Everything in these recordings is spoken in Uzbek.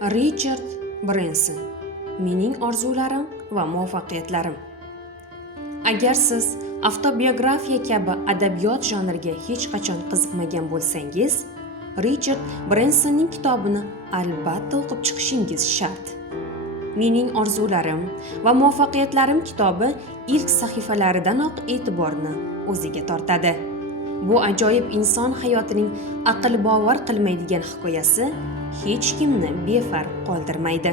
Richard Branson. Mening orzularim va muvaffaqiyatlarim. Agar siz avtobiografiya kabi adabiyot janriga hech qachon qiziqmagan bo'lsangiz, Richard Bransonning kitobini albatta o'qib chiqishingiz shart. Mening orzularim va muvaffaqiyatlarim kitobi ilk sahifalarидanoq e'tiborni o'ziga tortadi. Bu ajoyib inson hayotining aql bovar qilmaydigan hikoyasi hech kimni befarq qoldirmaydi.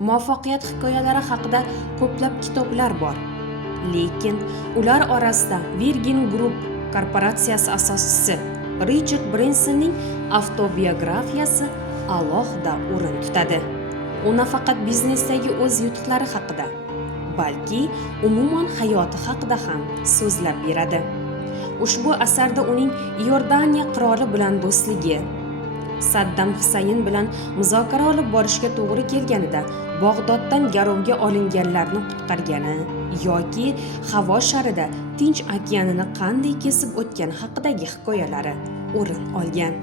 Muvaffaqiyat hikoyalari haqida ko'plab kitoblar bor, lekin ular orasida Virgin Group korporatsiyasi asoschisi Richard Bransonning avtobiografiyasi alohida o'rin tutadi. U nafaqat biznesdagi o'z yutuqlari haqida, balki umuman hayoti haqida ham so'zlab beradi. Ushbu asarda uning Iordaniya qiroli bilan do'stligi, Saddam Husayn bilan muzokara olib borishga to'g'ri kelganida Bag'doddan garovga olinganlarni qutqargani yoki havo sharida Tinch okeanini qanday kesib o'tgani haqidagi hikoyalari o'rin olgan.